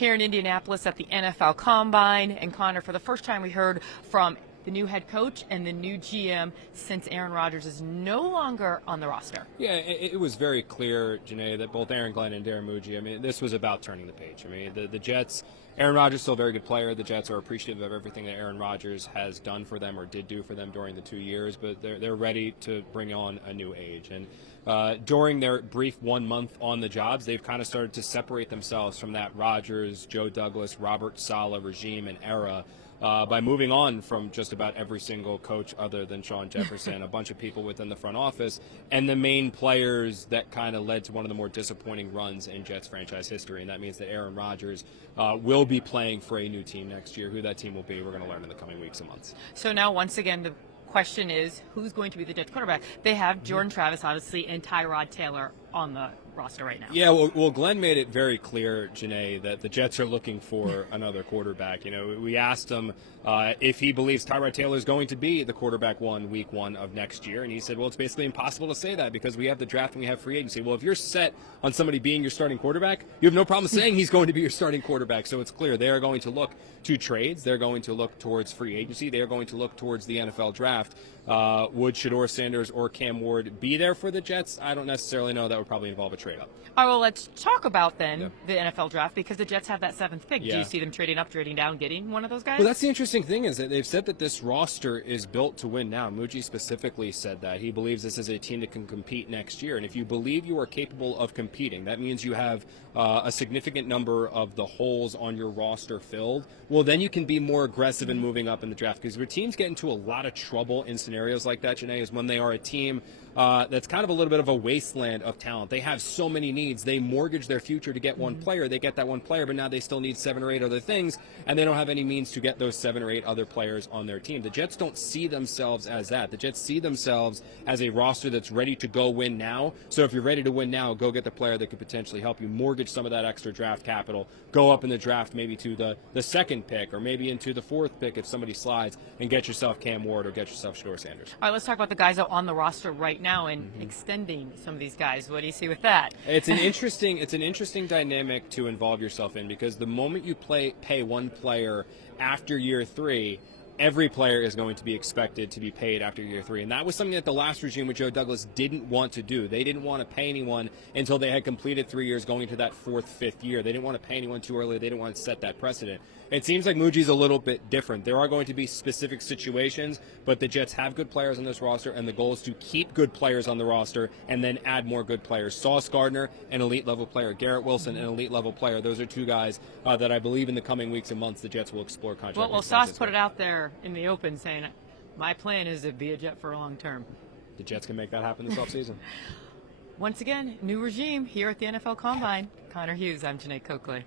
here in Indianapolis at the NFL Combine. And Connor, for the first time we heard from the new head coach and the new GM since Aaron Rodgers is no longer on the roster. Yeah, it was very clear, Jeane, that both Aaron Glenn and Darren Muji, I mean, this was about turning the page. I mean, the Jets, Aaron Rodgers is still a very good player. The Jets are appreciative of everything that Aaron Rodgers has done for them or did do for them during the 2 years, but they're ready to bring on a new age. And during their brief 1 month on the jobs, they've kind of started to separate themselves from that Rodgers, Joe Douglas, Robert Saleh regime and era by moving on from just about every single coach other than Sean Jefferson, a bunch of people within the front office, and the main players that kind of led to one of the more disappointing runs in Jets franchise history. And that means that Aaron Rodgers will be playing for a new team next year. Who that team will be, we're going to learn in the coming weeks and months. So now, once again, the question is, who's going to be the Jets quarterback? They have Jordan Travis, obviously, and Tyrod Taylor on the roster right now. Yeah, well, Glenn made it very clear, Jeane, that the Jets are looking for another quarterback. You know, we asked him if he believes Tyrod Taylor is going to be the quarterback week one of next year, and he said, well, it's basically impossible to say that because we have the draft and we have free agency. Well, if you're set on somebody being your starting quarterback, you have no problem saying he's going to be your starting quarterback. So it's clear they are going to look to trades. They're going to look towards free agency. They are going to look towards the NFL draft. Would Shedeur Sanders or Cam Ward be there for the Jets? I don't necessarily know. That would probably involve a trade-up. All right, well, let's talk about then the NFL draft because the Jets have that 7th pick. Yeah. Do you see them trading up, trading down, getting one of those guys? Well, that's the interesting thing is that they've said that this roster is built to win now. Muji specifically said that. He believes this is a team that can compete next year. And if you believe you are capable of competing, that means you have a significant number of the holes on your roster filled. Well, then you can be more aggressive in moving up in the draft because where teams get into a lot of trouble in scenarios like that, Jeane, is when they are a team that's kind of a little bit of a wasteland of talent. They have so many needs. They mortgage their future to get one player. They get that one player, but now they still need 7 or 8 other things, and they don't have any means to get those 7 or 8 other players on their team. The Jets don't see themselves as that. The Jets see themselves as a roster that's ready to go win now. So if you're ready to win now, go get the player that could potentially help you mortgage some of that extra draft capital, go up in the draft maybe to the 2nd pick or maybe into the 4th pick if somebody slides, and get yourself Cam Ward or get yourself Shedeur Sanders. All right, let's talk about the guys on the roster right now and extending some of these guys. What do you see with that? It's an interesting dynamic to involve yourself in because the moment you pay one player after year 3, every player is going to be expected to be paid after year 3. And that was something that the last regime with Joe Douglas didn't want to do. They didn't want to pay anyone until they had completed 3 years going into that 4th, 5th year. They didn't want to pay anyone too early. They didn't want to set that precedent. It seems like Muji's a little bit different. There are going to be specific situations, but the Jets have good players on this roster, and the goal is to keep good players on the roster and then add more good players. Sauce Gardner, an elite-level player. Garrett Wilson, an elite-level player. Those are 2 guys that I believe in the coming weeks and months the Jets will explore contract. Well, Sauce put it out there in the open saying, my plan is to be a Jet for a long term. The Jets can make that happen this offseason. Once again, new regime here at the NFL Combine. Connor Hughes, I'm Jeane Coakley.